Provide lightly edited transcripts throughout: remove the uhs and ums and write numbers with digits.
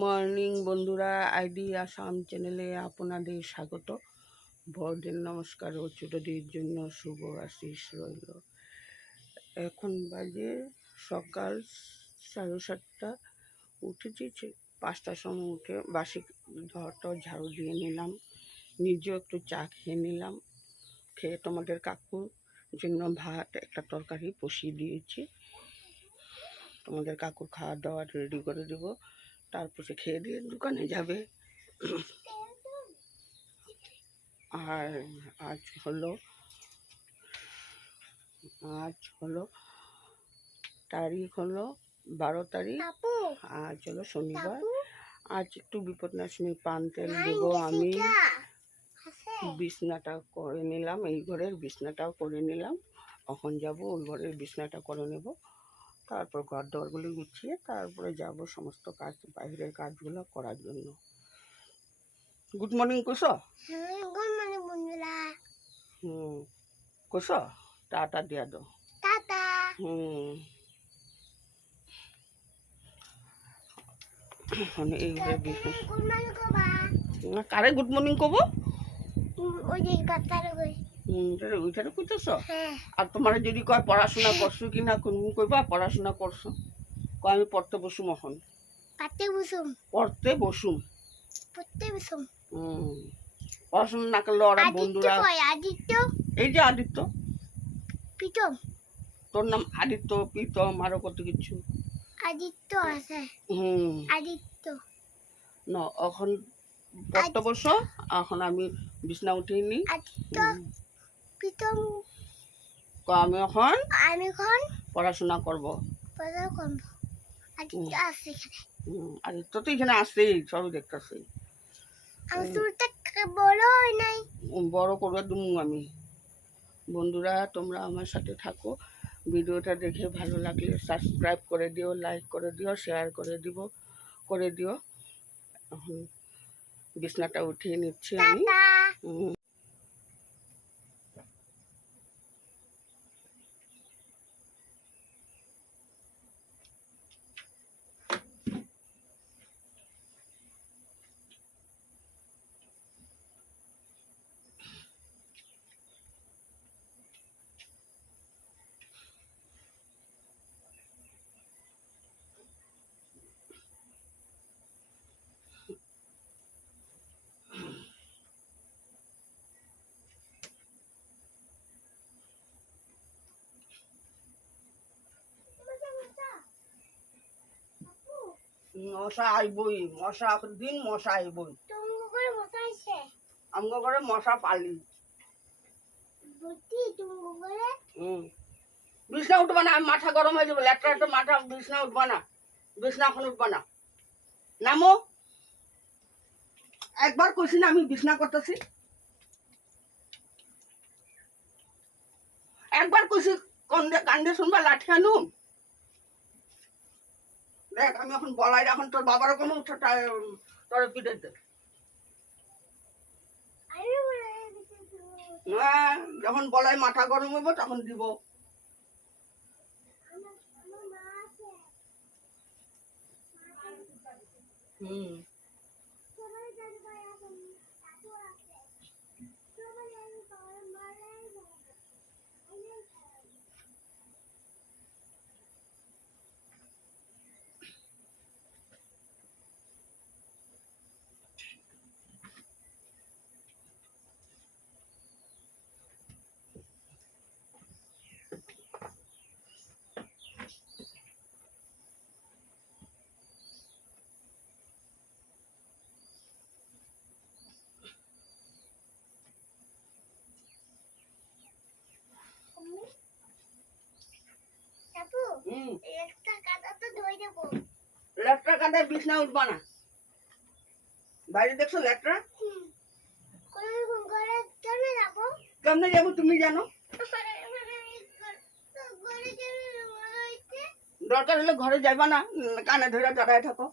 Morning বন্ধুরা, ID Assam চ্যানেলে আপনাদের স্বাগত। বড়দের নমস্কার ও ছোটদের জন্য শুভ আশিস রইল। এখন বাজে সকাল 7:30। উঠেছি 5টার সময়, উঠে বাসি ঘরটা ঝাড়ু দিয়ে নিলাম, নিজেও একটু চা খেয়ে নিলাম। খেয়ে তোমাদের কাকুর জন্য ভাত একটা তরকারি বসিয়ে দিয়েছি। তোমাদের কাকুর খাওয়া দাওয়া রেডি করে দেবো, তারপর সে খেয়ে দিয়ে দোকানে যাবে। আর আজ হলো তারিখ হলো 12 তারিখ। আজ হলো শনিবার। আজ একটু বিপদনাশিনী পান তেল দেবো। আমি বিছনাটা করে নিলাম, এই ঘরের বিছনাটাও করে নিলাম। এখন যাব ওই ঘরের বিছনাটা করে নেব, তারপর ঘর দরগুলো গুছিয়ে তারপরে যাব সমস্ত কাজ, বাইরের কাজগুলো করার জন্য। গুড মর্নিং কোসো। গুড মর্নিং বন্ধুরা। কোসো টাটা দিয়া দো। টাটা। এইভাবে গুড মর্নিং কবা। কারে গুড মর্নিং কব? ওই যে বাচ্চারা কই। ওইটারে কইতেছ? হ্যাঁ। আর তোমার যদি কয় পড়াশোনা করছো কি না, কোন কইবা পড়াশোনা করছো? কয় আমি পড়তে বসুম। এখন পড়তে বসুম। পড়াশোনা না করলে ওরা বন্ধুরা। আদিত্য, এই যে আদিত্য, প্রীতম। তোর নাম আদিত্য, প্রীতম, আরো কত কিছু আদিত্য আছে। আদিত্য না, এখন পড়তে বসো। এখন আমি বিছনা উঠিয়ে নি। আদিত্য, প্রীতম, আমি এখন পড়াশোনা করবো। আদিত্য আছে এখানে। আদিত্য তো এখানে আসছেই, সবই দেখতেছি। আমার চুলটা বড় হয় নাই। বড় করে দুমু আমি। বন্ধুরা, তোমরা আমার সাথে থাকো। ভিডিওটা দেখে ভালো লাগলে সাবস্ক্রাইব করে দিও, লাইক করে দিও, শেয়ার করে দিও। এখন বিছনাটা উঠিয়ে নিচ্ছি আমি। মশা আইবই, মশা দিন মশা আইবই। আমগো ঘরে মশা পালি। বিছনা উঠবা না, মাথা গরম হয়ে যাবে। ল্যাট্রা মাথা, বিছনা উঠবা না, বিছনা এখন উঠবা না। নামো। একবার কইছি না আমি বিছনা করতেছি, একবার কইছি কান্দে শুনবা লাঠি আনুম। দেখ আমি এখন বলাই, এখন তোর বাবারও কোনো উঠে তোর পিঠে দে। যখন বলাই মাথা গরম হইব তখন দিব। ল্যাট্রা কাদায় বিছনা উঠবা না। বাইরে দেখছো ল্যাট্রা? কেমনে যাবো তুমি জানো? দরকার হলে ঘরে যাইবা না, কানে ধরে দাঁড়ায় থাকো।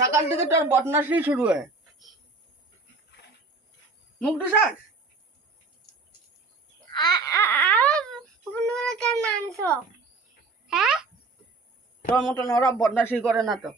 সকাল থেকে তোর বদমাশি শুরু হয়। মুখ দিছাস? তোর মতন ওরা বদমাশি করে না তো।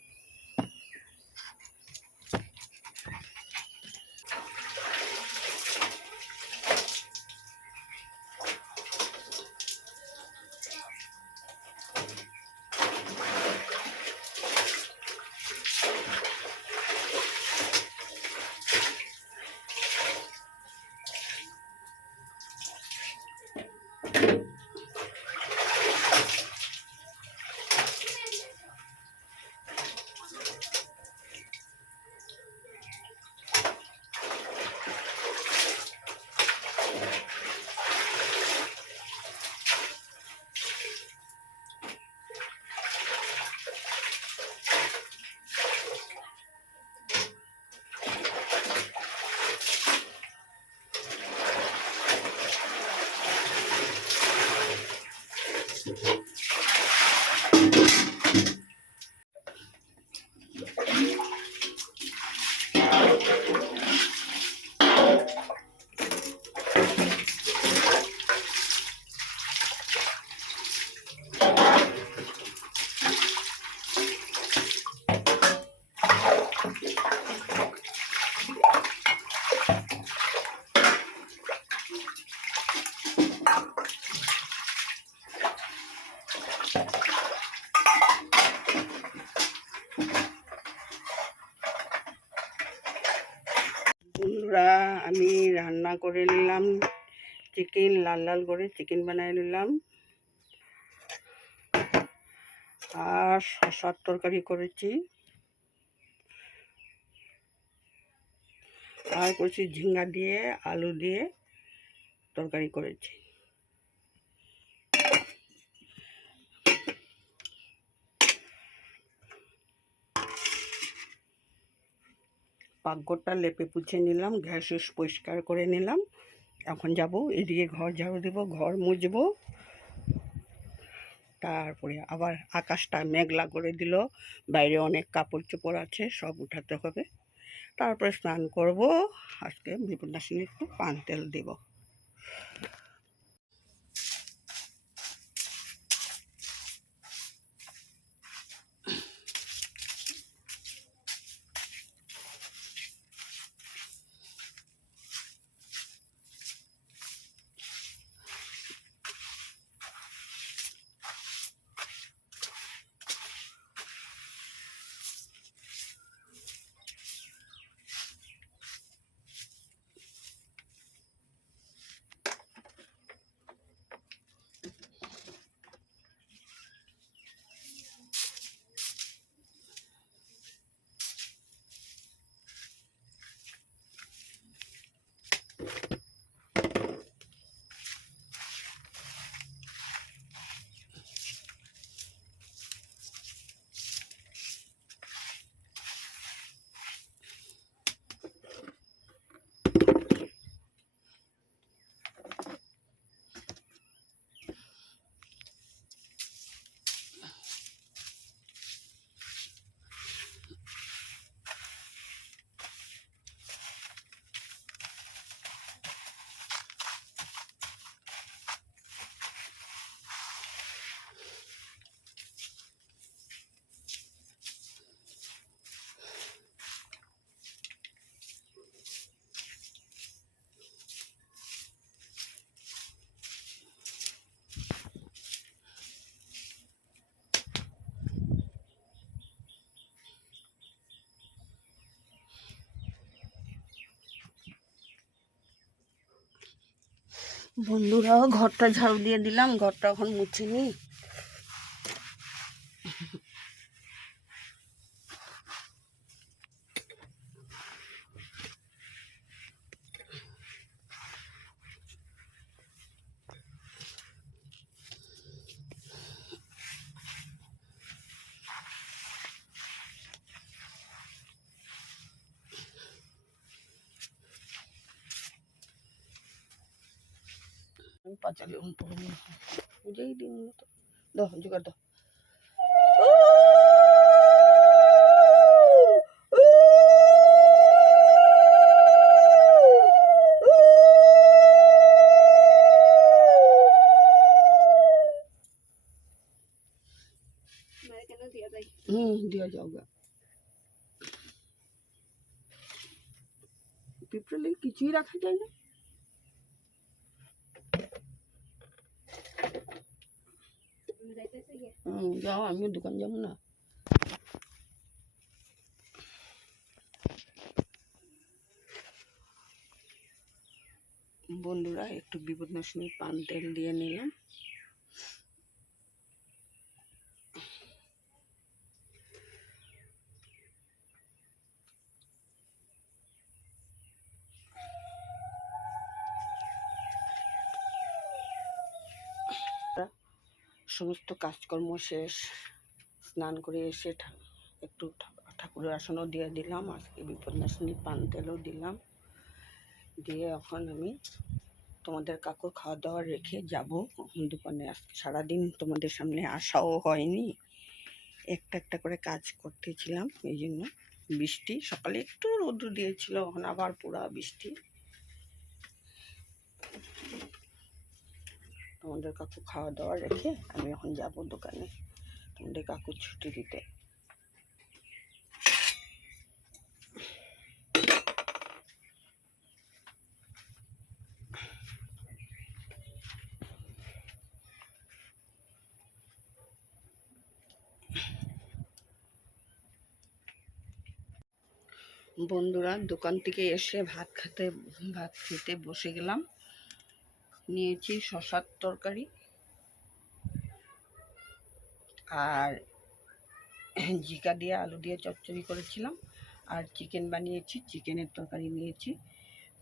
বন্ধুরা, আমি রান্না করে নিলাম চিকেন, লাল লাল করে চিকেন বানিয়ে নিলাম, আর শসার তরকারি করেছি, আর করেছি ঝিঙ্গা দিয়ে আলু দিয়ে তরকারি করেছি। পাকঘরটা লেপে পুছে নিলাম, গ্যাস পরিষ্কার করে নিলাম। এখন যাব এদিকে ঘর ঝাড়ু দেবো, ঘর মুছবো, তারপরে আবার আকাশটা মেঘলা করে দিল, বাইরে অনেক কাপড় চোপড় আছে, সব উঠাতে হবে। তারপরে স্নান করব, আজকে বিপন্যাসিনী একটু পান তেল দেব। বন্ধুরা, ঘরটা ঝাড়ু দিয়ে দিলাম, ঘরটা এখন মুছে নিই। পাঁচালি বুঝেই দিন তো, দাও জোগাড় দাও। दिया जाओगा पिपरले কিছুই রাখা যায় না যাও আমিও দোকান যাব না বন্ধুরা একটু বিপদনাশিনী পান তেল দিয়ে নিলাম সমস্ত কাজকর্ম শেষ স্নান করে এসে একটু ঠাকুরের আসনও দিয়ে দিলাম আজকে বিপদনাশিনী পান তেলও দিলাম দিয়ে এখন আমি তোমাদের কাকুর খাওয়া দাওয়া রেখে যাব দোকানে আজকে সারাদিন তোমাদের সামনে আসাও হয়নি একটা একটা করে কাজ করতেছিলাম এই জন্য বৃষ্টি সকালে একটু রোদ্র দিয়েছিল এখন আবার পুরা বৃষ্টি তোমাদের কাকু খাওয়া দাওয়া রেখে আমি এখন যাব দোকানে তোমাদের কাকু ছুটি দিতে বন্ধুরা দোকান থেকে এসে ভাত খেতে বসে গেলাম নিয়েছি শসার তরকারি আর জিকা দিয়ে আলু দিয়ে চচ্চড়ি করেছিলাম আর চিকেন বানিয়েছি চিকেনের তরকারি নিয়েছি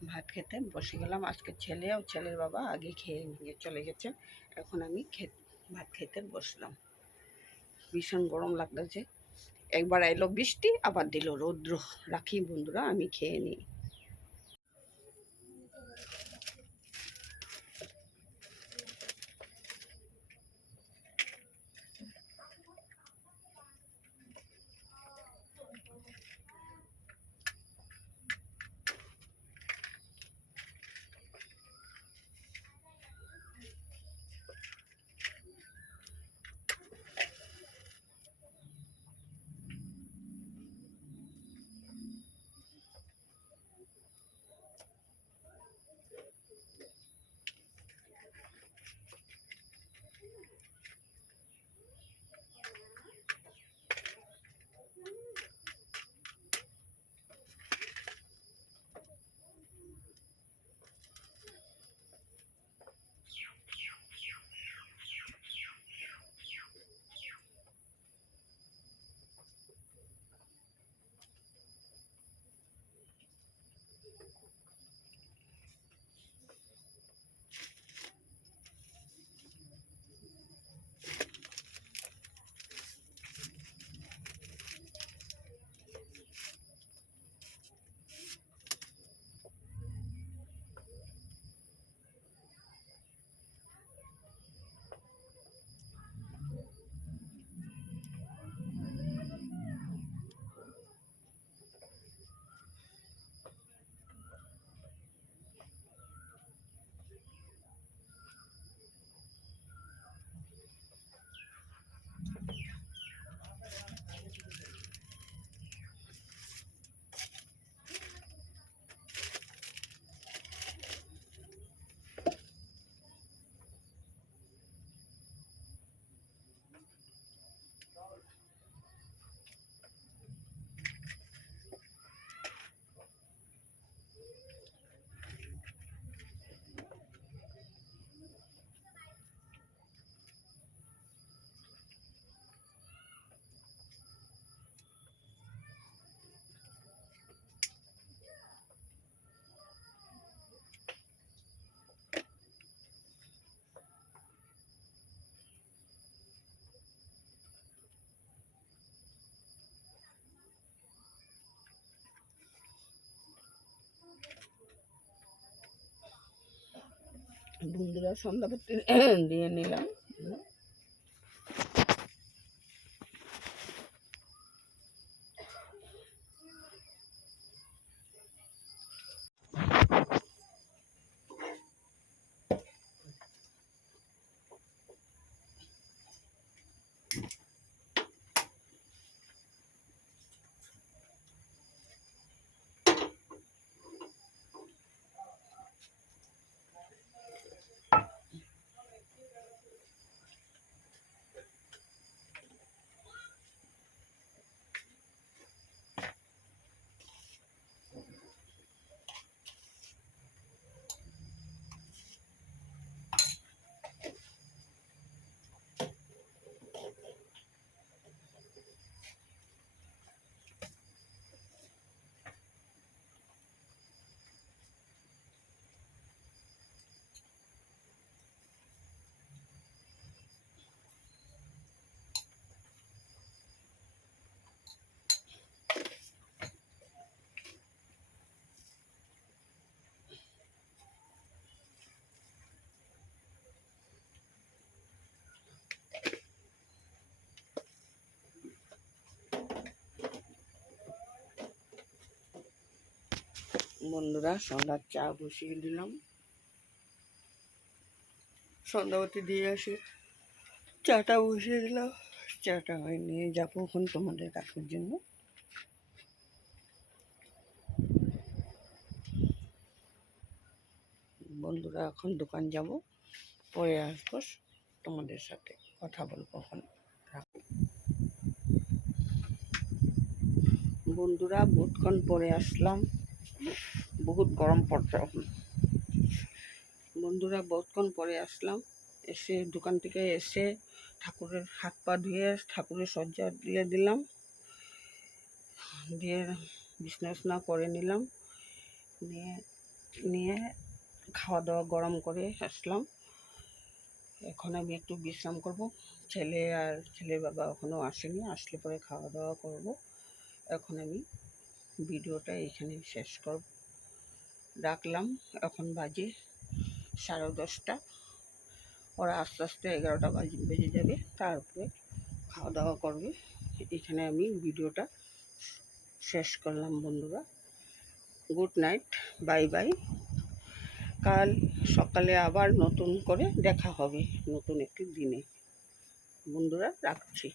ভাত খেতে বসে গেলাম আজকে ছেলে ও ছেলের বাবা আগে খেয়ে নিয়ে চলে গেছে এখন আমি ভাত খেতে বসলাম ভীষণ গরম লাগতেছে একবার এলো বৃষ্টি আবার দিল রৌদ্র রাখি বন্ধুরা আমি খেয়ে নিই বন্ধুরা সন্ধ্যাবাতি দিয়ে নিলাম বন্ধুরা সন্ধ্যার চা বসিয়ে দিলাম, সন্ধ্যাবতী দিয়ে আসি চাটা বসিয়ে দিলাম। চাটা হয়ে নিয়ে যাবো এখন তোমাদের কাকুর জন্য। বন্ধুরা এখন দোকান যাব, পরে আসবো, তোমাদের সাথে কথা বলবো এখন। বন্ধুরা বহুতক্ষণ পরে আসলাম, বহুত গরম পড়ছে এখন। বন্ধুরা বহুতক্ষণ পরে আসলাম, এসে দোকান থেকে এসে ঠাকুরের হাত পা ধুয়ে ঠাকুরের সজ্জা দিয়ে দিলাম, দিয়ে বিছনা করে নিলাম, নিয়ে খাওয়া দাওয়া গরম করে আসলাম। এখন আমি একটু বিশ্রাম করব, ছেলের বাবা এখনও আসেনি, আসলে পরে খাওয়া দাওয়া করব। এখন আমি ভিডিওটা এখানে শেষ করব, রাখলাম। এখন বাজে 10:30, ওরা আস্তে আস্তে 11টা বেজে যাবে, তারপরে খাওয়া দাওয়া করবে। এখানে আমি ভিডিওটা শেষ করলাম বন্ধুরা। Good night, bye bye. কাল সকালে আবার নতুন করে দেখা হবে, নতুন একটি দিনে। বন্ধুরা রাখছি।